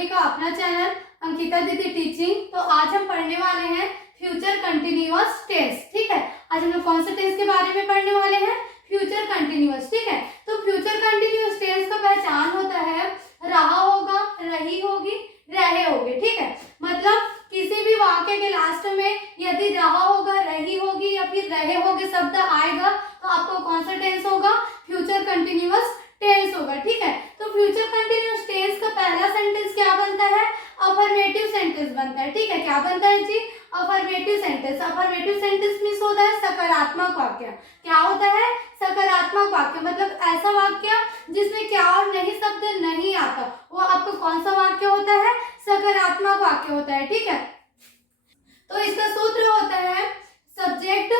सभी का अपना चैनल अंकिता दीदी टीचिंग। तो आज हम पढ़ने वाले हैं फ्यूचर कंटिन्यूअस टेंस। ठीक है, आज हम लोग कौन से टेंस के बारे में पढ़ने वाले हैं? Future continuous. ठीक है, तो फ्यूचर कंटिन्यूअस टेंस का पहचान होता है रहा होगा, रही होगी, रहे होगे। ठीक है, मतलब किसी भी वाक्य के लास्ट में यदि रहा होगा, रही होगी या फिर रहे होगे शब्द आएगा तो आपको कौन सा टेंस होगा? फ्यूचर कंटिन्यूअस टेंस होगा। ठीक है, तो फ्यूचर कंटिन्यूअस टेंस का पहला सेंटेंस क्या बनता है? अफर्मेटिव सेंटेंस बनता है। ठीक है, क्या बनता है जी? Affirmative sentence. Affirmative sentence means होता है सकारात्मक वाक्य। क्या होता है? सकारात्मक वाक्य, मतलब ऐसा वाक्य जिसमें क्या और नहीं शब्द नहीं आता, वो आपको कौन सा वाक्य होता है? सकारात्मक वाक्य होता है। ठीक है, तो इसका सूत्र होता है subject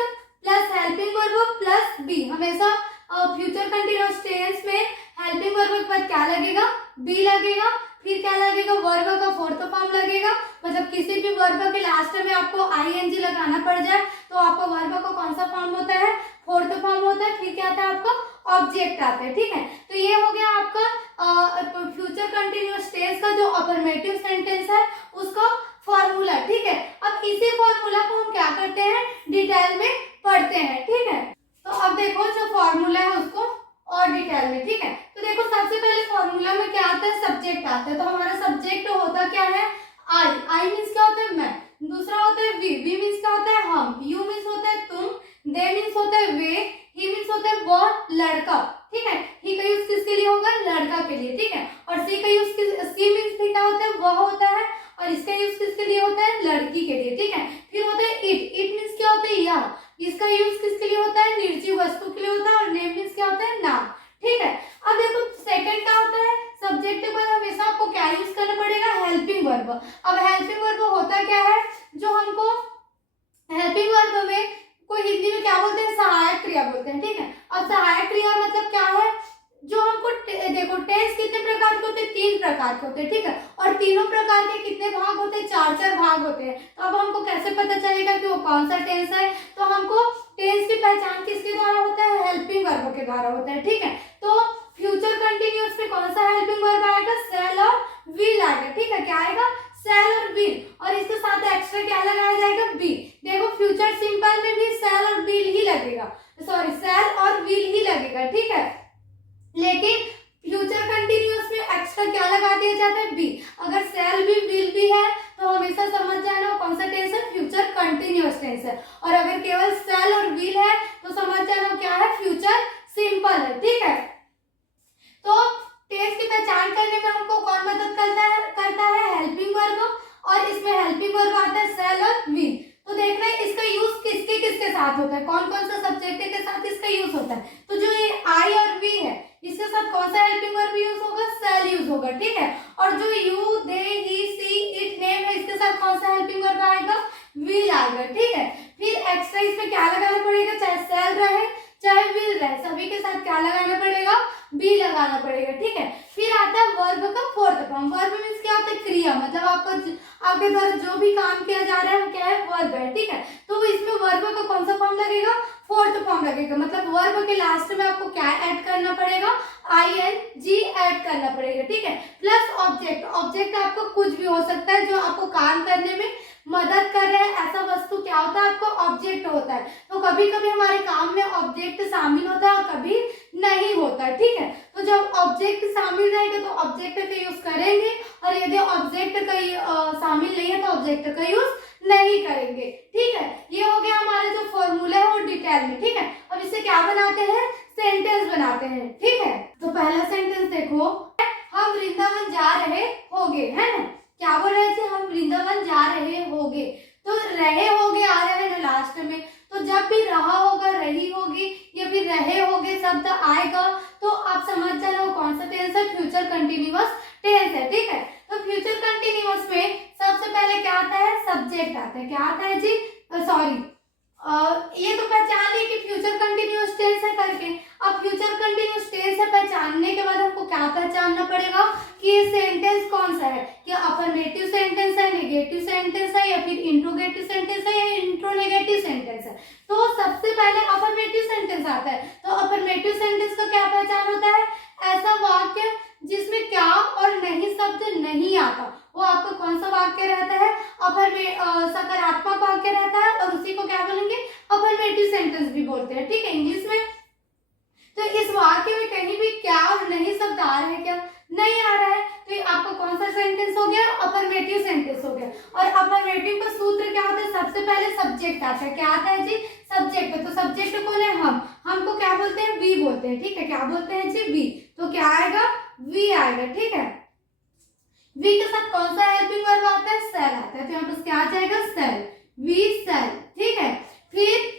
plus helping verb plus be. हमेशा फ्यूचर कंटिन्यूअस टेंस में हेल्पिंग वर्ब के बाद क्या लगेगा? बी लगेगा। फिर क्या लगेगा? वर्ब का फोर्थ फॉर्म लगेगा। मतलब किसी भी वर्ब के लास्ट में आपको आईएनजी लगाना पड़ जाए तो आपका वर्ब का कौन सा फॉर्म होता है? फोर्थ फॉर्म होता है। फिर क्या आता है? आपका ऑब्जेक्ट आता है। ठीक है, तो ये हो गया आपका फ्यूचर कंटिन्यूअस टेंस का जो अफर्मेटिव सेंटेंस है उसका फॉर्मूला। ठीक है, अब इसी फॉर्मूला को हम क्या करते हैं? डिटेल में पढ़ते हैं। ठीक है, तो अब देखो जो फॉर्मूला है उसको और डिटेल में। ठीक है, तो देखो सबसे पहले फॉर्मूला में क्या आता है? सब्जेक्ट आता है। तो हमारा सब्जेक्ट होता क्या है? आई। आई मीन्स क्या होता है? मैं। दूसरा होता है वी। वी मीन्स क्या होता है? हम। यू मीन्स होता है तुम। दे मीन्स होता है वे। ही मीन्स होता है वह, लड़का। ठीक है, ही का यूज किसके लिए होगा? लड़का के लिए। ठीक है, और सी का यूज सी मीन्स भी क्या होता है? वह होता है, और इसका यूज किसके लिए होता है? लड़की के लिए। ठीक है, फिर होता है इट। इट मीन्स क्या होता है? यह। इसका यूज किसके लिए होता है? निर्जीव वस्तु के लिए होता है, और नेम मीन्स क्या होता है? नाम। ठीक है, अब देखो सेकंड क्या होता है? सब्जेक्ट के बाद हमेशा आपको क्या यूज करना पड़ेगा? Helping verb. अब हेल्पिंग वर्ब होता क्या है? जो हमको हेल्पिंग वर्ब में कोई हिंदी में क्या बोलते हैं? सहायक क्रिया बोलते हैं। ठीक है, अब सहायक क्रिया मतलब क्या है? जो हमको देखो टेंस कितने प्रकार के होते हैं? 3 प्रकार के होते हैं। ठीक है, और तीनों प्रकार के कितने भाग होते हैं? 4 भाग होते हैं। तो अब हमको कैसे पता चलेगा कि वो कौन सा टेंस है? तो हमको टेंस की पहचान किसके द्वारा होता है? हेल्पिंग वर्ब के द्वारा होता है। ठीक है, तो फ्यूचर कंटिन्यूअस में कौन सा हेल्पिंग वर्ब आएगा? सेल और विल आएगा। ठीक है, क्या आएगा? सेल और विल, और इसके साथ एक्स्ट्रा क्या लगाया जाएगा? बी। देखो फ्यूचर सिंपल में भी सेल और विल ही लगेगा, सॉरी सेल और विल ही लगेगा। ठीक है, लेकिन फ्यूचर कंटिन्यूअस में एक्स्ट्रा क्या लगा दिया जाता है? बी। अगर सेल भी विल भी है तो हमेशा समझ जाना कौन सा टेंस है? फ्यूचर कंटिन्यूअस टेंस है। और अगर केवल सेल और विल है तो समझ जाना क्या है? फ्यूचर सिंपल है। ठीक है, तो टेंस की पहचान करने में हमको कौन मदद करता है? हेल्पिंग वर्ब, और इसमें हेल्पिंग वर्ब आता है सेल और विल। तो देखना है इसका यूज किसके किसके साथ होता है, कौन कौन सा सब्जेक्ट के साथ इसका यूज होता है। तो जो ये आई और वी है इसके साथ कौन सा हेल्पिंग वर्ब यूज होगा? सेल यूज होगा। ठीक है, और जो you, they, he, she, it, name है इसके साथ कौन सा हेल्पिंग वर्ब आएगा? विल आएगा। ठीक है, फिर एक्स्ट्रा इसमें क्या लगाना पड़ेगा? चाहे सेल रहे चाहे विल रहे, सभी के साथ क्या लगाना पड़ेगा? बी लगाना पड़ेगा। ठीक है, फिर आता है वर्ब का फोर्थ फॉर्म। वर्ब मीन्स क्या होता है? क्रिया, मतलब आपके द्वारा जो भी काम किया जा रहा है वो क्या है? वर्ब है। ठीक है, तो इसमें वर्ब का कौन सा फॉर्म लगेगा? फोर्थ फॉर्म लगेगा। मतलब वर्ब के लास्ट में आपको क्या ऐड करना पड़ेगा? आईएनजी ऐड करना पड़ेगा। ठीक है, प्लस ऑब्जेक्ट। ऑब्जेक्ट आपको कुछ भी हो सकता है जो आपको काम करने में मदद कर रहे हैं, ऐसा वस्तु क्या होता है? आपको ऑब्जेक्ट होता है। तो कभी कभी हमारे काम में ऑब्जेक्ट शामिल होता है और कभी नहीं होता है। ठीक है, तो जब ऑब्जेक्ट शामिल रहेगा तो ऑब्जेक्ट का यूज करेंगे, और यदि ऑब्जेक्ट का शामिल नहीं है तो ऑब्जेक्ट का यूज नहीं करेंगे। ठीक है, ये हो गया हमारा जो फॉर्मूला है वो डिटेल में। ठीक है, अब इससे क्या बनाते हैं? सेंटेंस बनाते हैं। ठीक है, तो पहला सेंटेंस देखो, हम वृंदावन जा रहे होगे, है ना? क्या बोल रहे थे? हम वृंदावन जा रहे होगे। तो रहे होगे आ रहे हैं ना लास्ट में, तो जब भी रहा होगा, रही होगी या फिर रहे होगे शब्द आएगा तो आप समझ जाना वो कौन सा टेंस है? फ्यूचर कंटिन्यूअस टेंस है। ठीक है, तो फ्यूचर कंटिन्यूअस में सबसे पहले क्या आता है? सब्जेक्ट आता है। क्या आता है जी? सॉरी, ये तो पहचान ली कि फ्यूचर कंटिन्यूअस टेंस है करके। अब फ्यूचर कंटिन्यूअस टेंस है पहचानने के बाद हमको क्या पहचानना पड़ेगा कि ये सेंटेंस कौन सा है? क्या अफर्मेटिव सेंटेंस है, नेगेटिव सेंटेंस है, या फिर इंट्रोगेटिव सेंटेंस है, या इंट्रोनेगेटिव सेंटेंस है? तो सबसे पहले अफर्मेटिव सेंटेंस आता है। तो अफर्मेटिव सेंटेंस का क्या पहचान होता है? ऐसा वाक्य जिसमें क्या और नहीं शब्द नहीं आता, वो आपका कौन सा वाक्य रहता है, सकारात्मक वाक्य रहता है, और उसी को क्या बोलेंगे, अफर्मेटिव सेंटेंस भी बोलते हैं, ठीक है, इंग्लिश में। तो इस वाक्य में कहीं भी क्या और नहीं शब्द आ रहा है क्या, नहीं आ रहा है, तो ये आपका कौन सा सेंटेंस हो गया, अफर्मेटिव सेंटेंस हो गया। और अफर्मेटिव का सूत्र क्या होता है, सबसे पहले सब्जेक्ट आता है, क्या आता है जी, सब्जेक्ट। तो सब्जेक्ट कौन है, हमको क्या बोलते हैं, वी बोलते हैं, ठीक है, क्या बोलते हैं जी, वी। तो क्या आएगा, वी आएगा, ठीक है। वी के साथ कौन सा हेल्पिंग वर्ब आता है, सेल आता है, तो यहाँ पर क्या आ जाएगा, सेल, वी सेल, ठीक है। फिर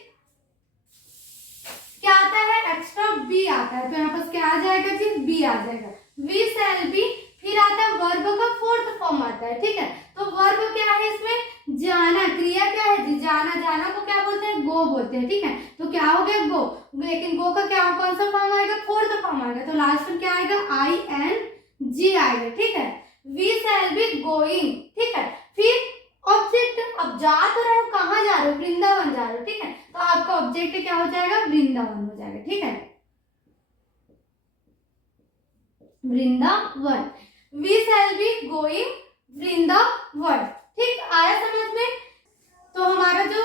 क्या आता है, एक्स्ट्रा बी आता है, तो यहाँ पर क्या आ जाएगा जी, बी आ जाएगा, वी सेल बी। फिर आता है वर्ब का फोर्थ फॉर्म आता है, ठीक है। तो वर्ब क्या है इसमें, जाना, क्रिया क्या है जी, जाना, जाना को क्या बोलते हैं, गो बोलते हैं, ठीक है। तो क्या हो गया, गो, लेकिन गो का क्या कौन सा फॉर्म आएगा, फोर्थ फॉर्म आएगा, तो लास्ट में क्या आएगा, आई एन जी आएगा, ठीक है। वी शैल बी गोइंग, ठीक है। फिर ऑब्जेक्ट, अब जा तो रहे हो, कहाँ जा रहे हो, वृंदावन जा रहे हो, ठीक है, तो आपका ऑब्जेक्ट क्या हो जाएगा, वृंदावन हो जाएगा, ठीक है, Vrindavan. We shall be going Vrindavan, ठीक, आया समझ में। तो हमारा जो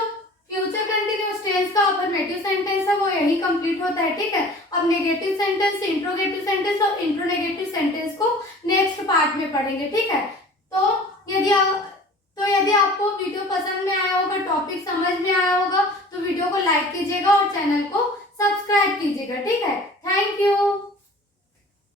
फ्यूचर कंटिन्यूअस टेंस का अफर्मेटिव सेंटेंस है वो यही कंप्लीट होता है, ठीक है। अब नेगेटिव सेंटेंस, इंट्रोगेटिव सेंटेंस और इंट्रोनेगेटिव सेंटेंस को नेक्स्ट पार्ट में पढ़ेंगे, ठीक है। तो